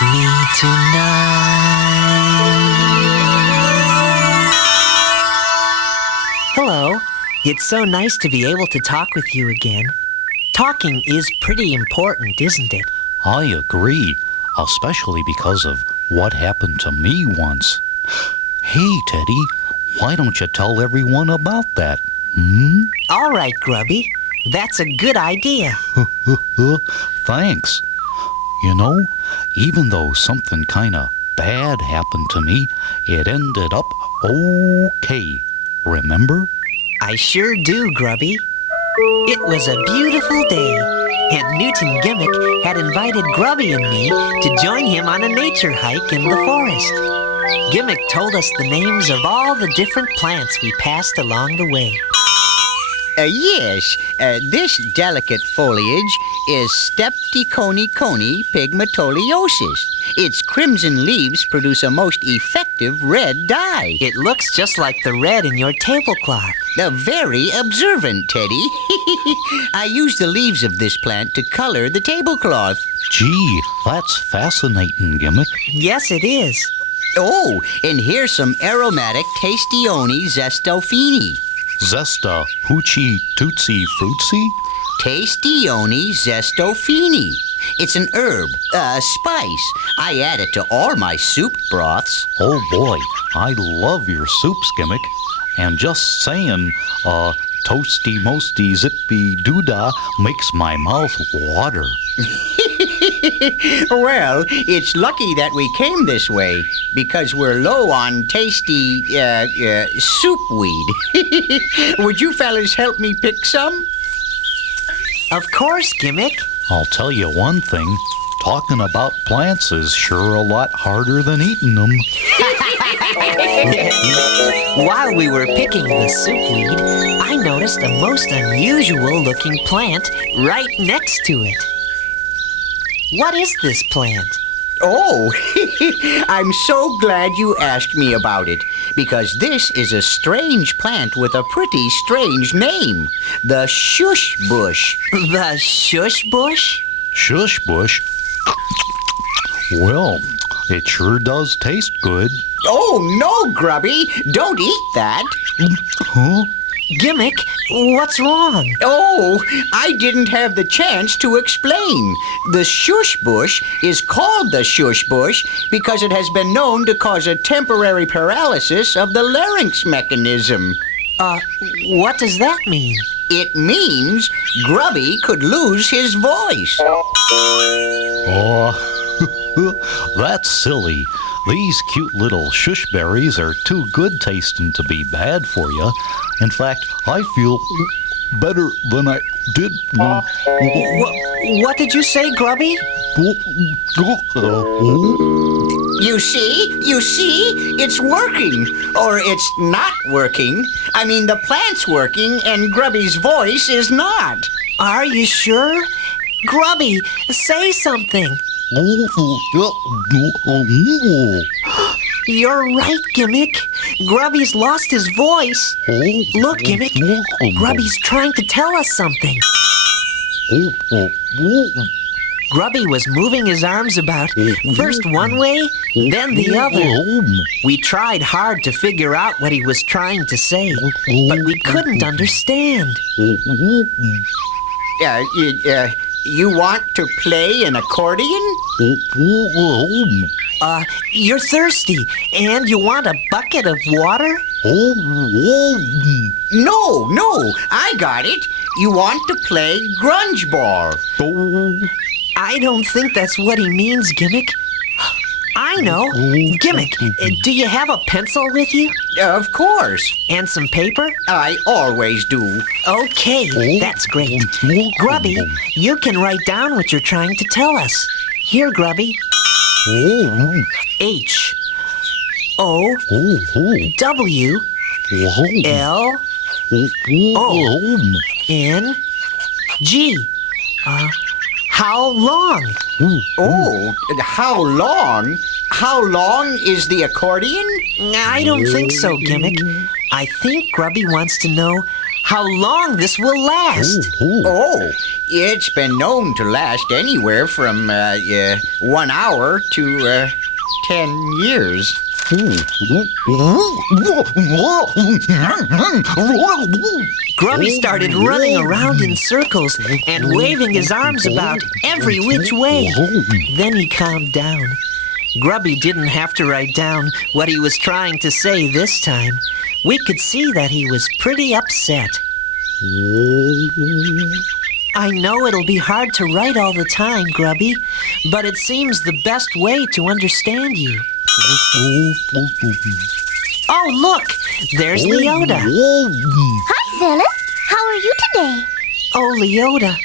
with me tonight. Hello. It's so nice to be able to talk with you again. Talking is pretty important, isn't it? I agree, especially because of what happened to me once. Hey, Teddy, why don't you tell everyone about that? All right, Grubby. That's a good idea. Thanks. You know, even though something kind of bad happened to me, it ended up okay. Remember? I sure do, Grubby. It was a beautiful day, and Newton Gimmick had invited Grubby and me to join him on a nature hike in the forest. Gimmick told us the names of all the different plants we passed along the way. Yes, this delicate foliage is Stepticoni pigmentoliosis. Its crimson leaves produce a most effective red dye. It looks just like the red in your tablecloth. Very observant, Teddy. I use the leaves of this plant to color the tablecloth. Gee, that's fascinating, Gimmick. Yes, it is. Oh, and here's some aromatic Tastione zestofini. Zesta, hoochie, tootsie, fruitsy? Tastione zestofini. It's an herb, a spice. I add it to all my soup broths. Oh boy, I love your soups, Gimmick. And just saying, toasty, mosty, zippy, doodah makes my mouth water. Well, it's lucky that we came this way, because we're low on tasty, soup weed. Would you fellas help me pick some? Of course, Gimmick. I'll tell you one thing, talking about plants is sure a lot harder than eating them. While we were picking the soupweed, I noticed a most unusual-looking plant right next to it. What is this plant? Oh, I'm so glad you asked me about it, because this is a strange plant with a pretty strange name, the shush bush. The shush bush? Shush bush? Well, it sure does taste good. Oh, no, Grubby, don't eat that. Huh? Gimmick, what's wrong? Oh, I didn't have the chance to explain. The shush bush is called the shush bush because it has been known to cause a temporary paralysis of the larynx mechanism. What does that mean? It means Grubby could lose his voice. Oh, that's silly. These cute little shushberries are too good tasting to be bad for you. In fact, I feel better than I did. What did you say, Grubby? You see, it's working. Or it's not working. I mean, the plant's working and Grubby's voice is not. Are you sure? Grubby, say something. You're right, Gimmick. Grubby's lost his voice. Look, Gimmick, Grubby's trying to tell us something. Grubby was moving his arms about, first one way, then the other. We tried hard to figure out what he was trying to say, but we couldn't understand. You want to play an accordion? You're thirsty, and you want a bucket of water? No, I got it. You want to play grunge ball. I don't think that's what he means, Gimmick. I know. Gimmick, do you have a pencil with you? Of course. And some paper? I always do. Okay, that's great. Grubby, you can write down what you're trying to tell us. Here, Grubby. H O W L O N G. How long? Oh, how long? How long is the accordion? I don't think so, Gimmick. I think Grubby wants to know how long this will last. Oh, it's been known to last anywhere from 1 hour to 10 years. Grubby started running around in circles and waving his arms about every which way. Then he calmed down. Grubby didn't have to write down what he was trying to say this time. We could see that he was pretty upset. I know it'll be hard to write all the time, Grubby, but it seems the best way to understand you. Oh, look! There's Leota. Hi, Phyllis. How are you today? Oh, Leota,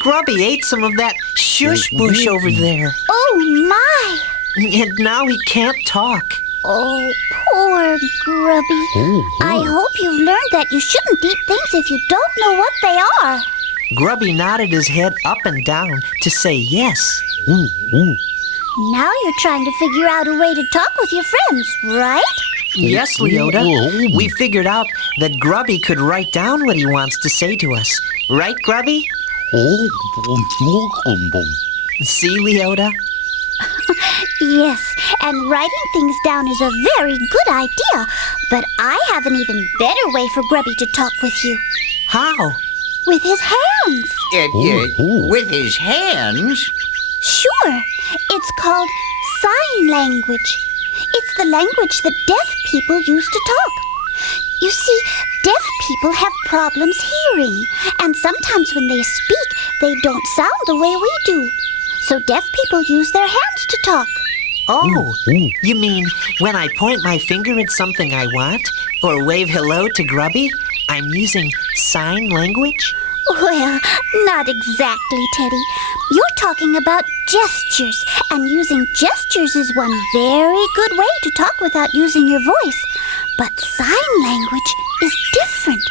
Grubby ate some of that shush bush over there. Oh, my. And now he can't talk. Oh, poor Grubby. I hope you've learned that you shouldn't eat things if you don't know what they are. Grubby nodded his head up and down to say yes. Now you're trying to figure out a way to talk with your friends, right? Yes, Leota. We figured out that Grubby could write down what he wants to say to us. Right, Grubby? See, Leota? Yes, and writing things down is a very good idea. But I have an even better way for Grubby to talk with you. How? With his hands. With his hands? Sure. It's called sign language. It's the language that deaf people use to talk. You see, deaf people have problems hearing, and sometimes when they speak, they don't sound the way we do. So deaf people use their hands to talk. Oh, you mean when I point my finger at something I want, or wave hello to Grubby, I'm using sign language? Well, not exactly, Teddy. You're talking about gestures, and using gestures is one very good way to talk without using your voice. But sign language is different.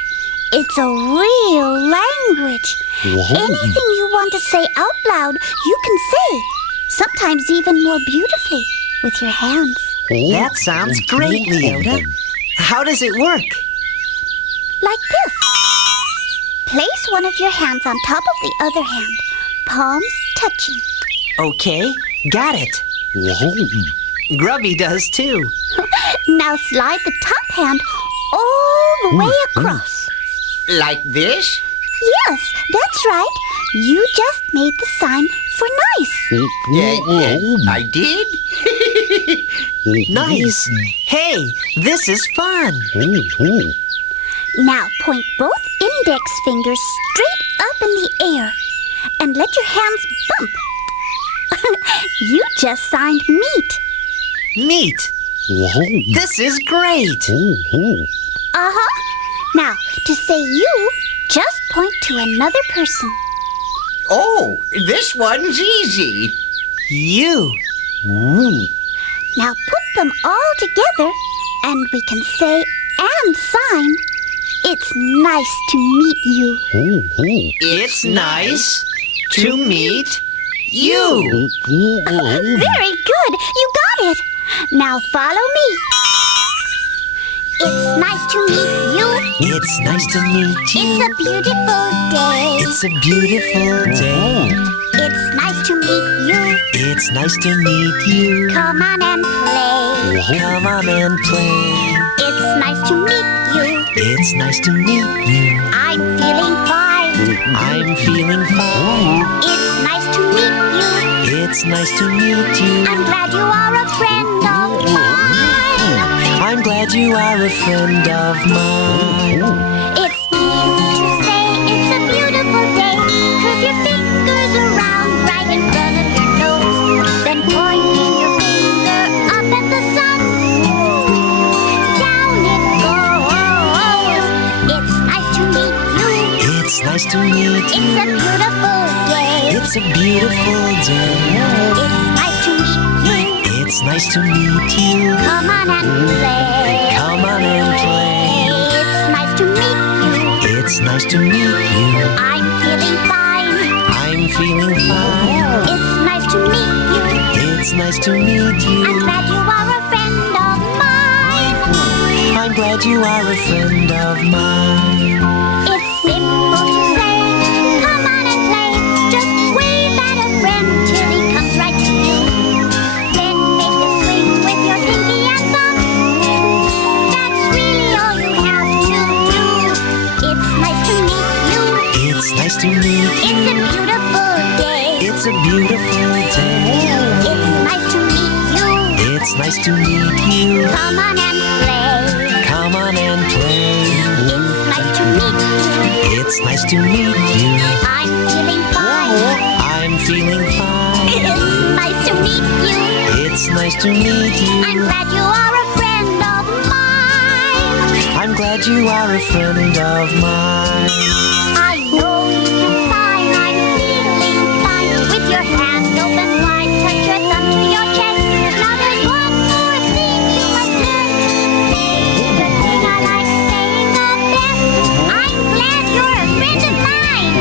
It's a real language. Anything you want to say out loud, you can say. Sometimes even more beautifully with your hands. That sounds great, Leota. How does it work? Like this. Place one of your hands on top of the other hand, palms touching. Okay, got it. Grubby does too. Now slide the top hand all the way across. Like this? Yes, that's right. You just made the sign for nice. I did? Nice. Hey, this is fun. Now point both index fingers straight up in the air and let your hands bump. You just signed meet. Meet. This is great. Uh-huh. Now, to say you, just point to another person. Oh, this one's easy. You. Now put them all together and we can say and sign, it's nice to meet you. It's nice to meet you. Very good. You got it. Now follow me. It's nice to meet you. It's nice to meet you. It's a beautiful day. It's a beautiful day. It's nice to meet you. It's nice to meet you. Come on and play. Come on and play. It's nice to meet you. It's nice to meet you. I'm feeling fine. I'm feeling fine. It's nice to meet you. It's nice to meet you. I'm glad you are a friend of mine. I'm glad you are a friend of mine. It's easy to say it's a beautiful day. Curve your fingers around right in front of your nose. Then pointing your finger up at the sun. Down it goes. It's nice to meet you. It's nice to meet It's you. a beautiful day. It's a beautiful day. It's nice to meet you. It's nice to meet you. Come on and play. Come on and play. It's nice to meet you. It's nice to meet you. I'm feeling fine. I'm feeling fine. It's nice to meet you. It's nice to meet you. I'm glad you are a friend of mine. I'm glad you are a friend of mine. It's nice to meet you. It's a beautiful day. It's a beautiful day. It's nice to meet you. It's nice to meet you. Come on and play. Come on and play. It's nice to meet you. It's nice to meet you. I'm feeling fine. I'm feeling fine. It's nice to meet you. It's nice to meet you. I'm glad you are a friend of mine. I'm glad you are a friend of mine. I know you can sign. I'm feeling fine. With your hand open wide, touch your thumb to your chest. Now there's one more thing you must learn to say. The thing I like saying the best. I'm glad you're a friend of mine.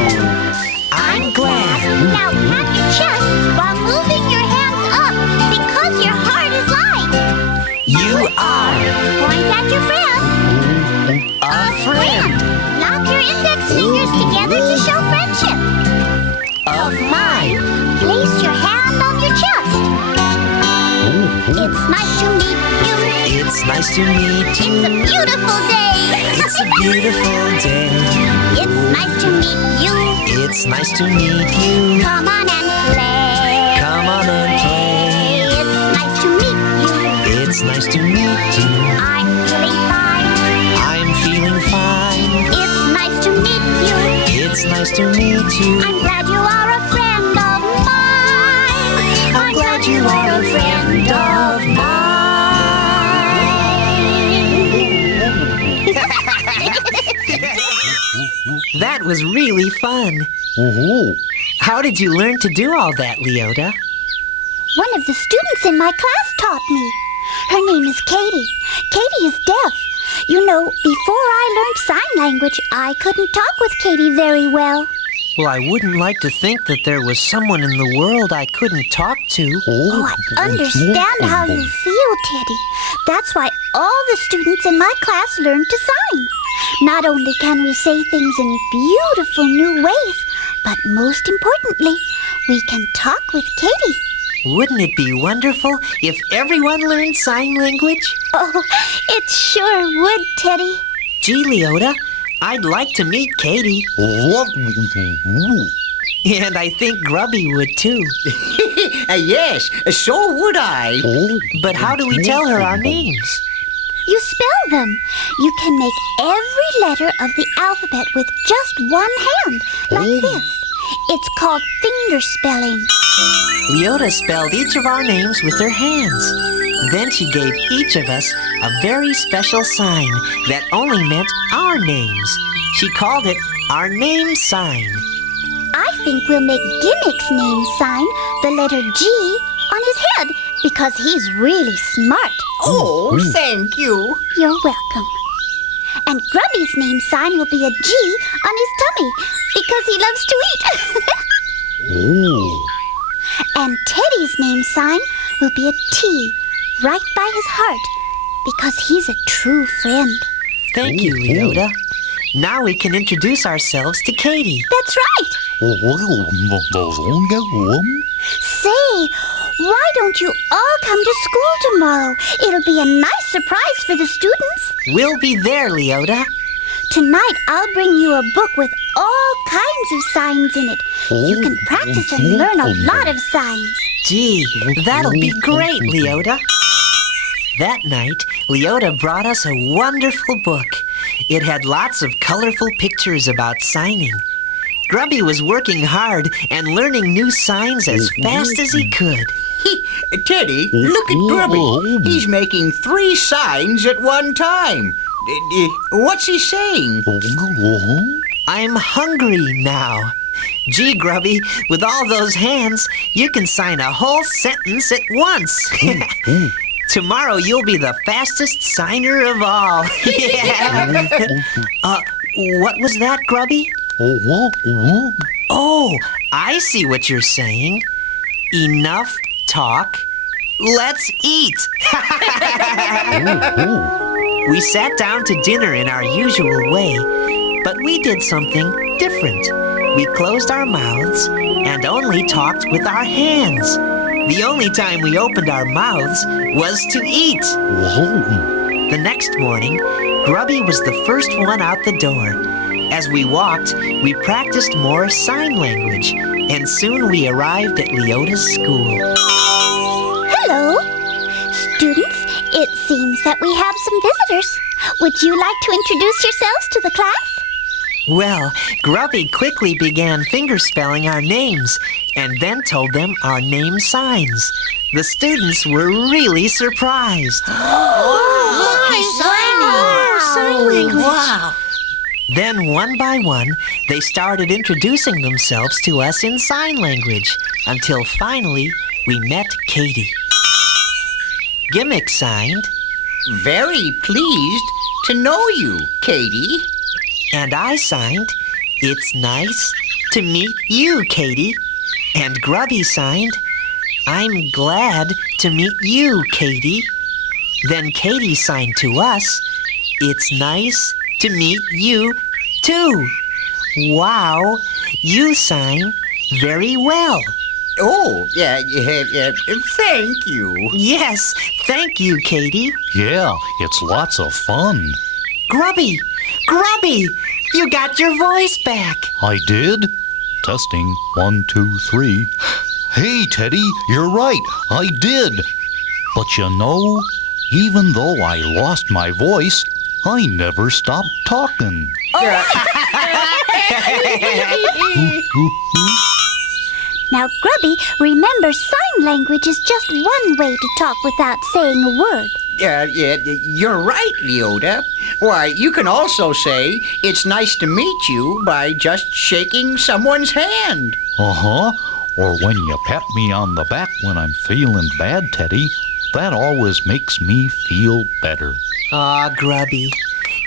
I'm glad. Now pat your chest while moving your hands up because your heart is light. You are Point at your friend. a friend Lock your index fingers together to show friendship. of mine. Place your hand on your chest. It's nice to meet you. It's nice to meet It's you. a beautiful day. It's a beautiful day. It's nice to meet you. It's nice to meet you. Come on and play. Come on and play. It's nice to meet you. It's nice to meet you. I'm feeling fine. I'm feeling fine. It's nice to meet you. It's nice to meet you. I'm glad you are a friend of mine. I'm glad you are a friend of mine. That was really fun. How did you learn to do all that, Leota? One of the students in my class taught me. Her name is Katie. Katie is deaf. You know, before I learned sign language, I couldn't talk with Katie very well. Well, I wouldn't like to think that there was someone in the world I couldn't talk to. Oh, I understand how you feel, Teddy. That's why all the students in my class learned to sign. Not only can we say things in beautiful new ways, but most importantly, we can talk with Katie. Wouldn't it be wonderful if everyone learned sign language? Oh, it sure would, Teddy. Gee, Leota, I'd like to meet Katie. And I think Grubby would too. Yes, so would I. But how do we tell her our names? You spell them. You can make every letter of the alphabet with just one hand, like this. It's called finger spelling. Leota spelled each of our names with her hands. Then she gave each of us a very special sign that only meant our names. She called it our name sign. I think we'll make Gimmick's name sign the letter G on his head because he's really smart. Oh, thank you. You're welcome. And Grubby's name sign will be a G on his tummy because he loves to eat. And Teddy's name sign will be a T right by his heart because he's a true friend. Thank you, Leota. Now we can introduce ourselves to Katie. That's right. Say, why don't you all come to school tomorrow? It'll be a nice surprise for the students. We'll be there, Leota. Tonight, I'll bring you a book with all kinds of signs in it. You can practice and learn a lot of signs. Gee, that'll be great, Leota. That night, Leota brought us a wonderful book. It had lots of colorful pictures about signing. Grubby was working hard and learning new signs as fast as he could. Teddy, look at Grubby. He's making 3 signs at one time. What's he saying? I'm hungry now. Gee, Grubby, with all those hands, you can sign a whole sentence at once. Tomorrow you'll be the fastest signer of all. Yeah. What was that, Grubby? Oh, I see what you're saying. Enough talk. Let's eat. We sat down to dinner in our usual way, but we did something different. We closed our mouths and only talked with our hands. The only time we opened our mouths was to eat. The next morning, Grubby was the first one out the door. As we walked, we practiced more sign language, and soon we arrived at Leota's school. Hello. Students, it seems that we have some visitors. Would you like to introduce yourselves to the class? Well, Grubby quickly began fingerspelling our names and then told them our name signs. The students were really surprised. Look, he's signing. Sign language. Wow. Then, one by one, they started introducing themselves to us in sign language until finally we met Katie. Gimmick signed, Very pleased to know you, Katie. and I signed, "It's nice to meet you, Katie." And Grubby signed, "I'm glad to meet you, Katie." Then Katie signed to us, "It's nice to meet you, too." Wow, you sign very well. Oh, yeah, thank you. Yes, thank you, Katie. Yeah, it's lots of fun. Grubby, Grubby, you got your voice back. I did. Testing 1, 2, 3. Hey, Teddy, you're right. I did. But you know, even though I lost my voice, I never stopped talking. Now, Grubby, remember sign language is just one way to talk without saying a word. Yeah, you're right, Leota. Why, you can also say, "It's nice to meet you," by just shaking someone's hand. Uh-huh. Or when you pat me on the back when I'm feeling bad, Teddy, that always makes me feel better. Aw, Grubby.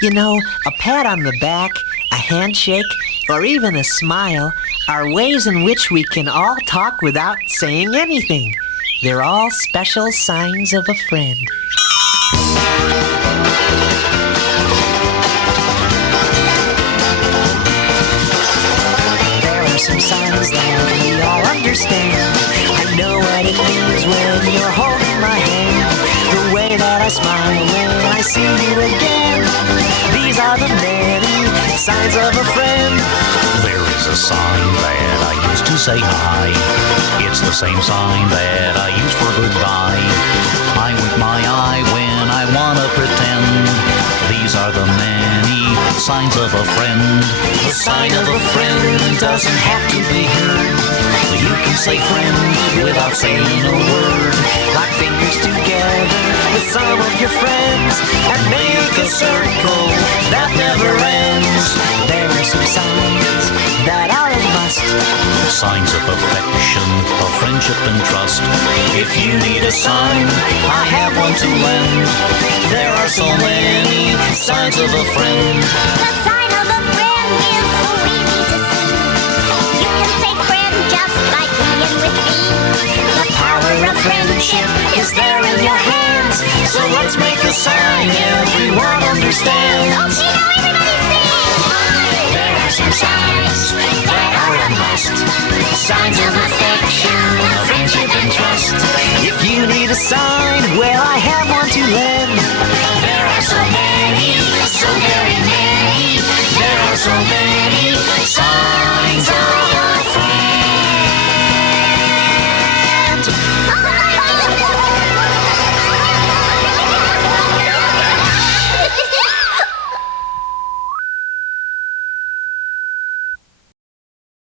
You know, a pat on the back, a handshake, or even a smile are ways in which we can all talk without saying anything. They're all special signs of a friend. There are some signs that we all understand. I know what it means when you're holding my hand. The way that I smile when I see you again. These are the many signs of a friend. There is a sign that I use to say hi. It's the same sign that I use for goodbye. I wink my eye when I want to pretend. These are the many signs of a friend. The sign of a friend doesn't have to be heard. You can say friend without saying a word. Lock fingers together with some of your friends and make a circle that never ends. There are some signs that are a must. Signs of affection, of friendship and trust. If you need a sign, I have one to lend. There are so many signs of a friend. The sign of a friend is so easy to see. You can say friend just like me and with me. The power of friendship is there in your hands. So let's make a sign everyone understands. Okay, now everybody sing! There are some signs that are a must. Signs of affection, of friendship and trust. If you need a sign, well, I have one to lend. There are so many, so very many. There are so many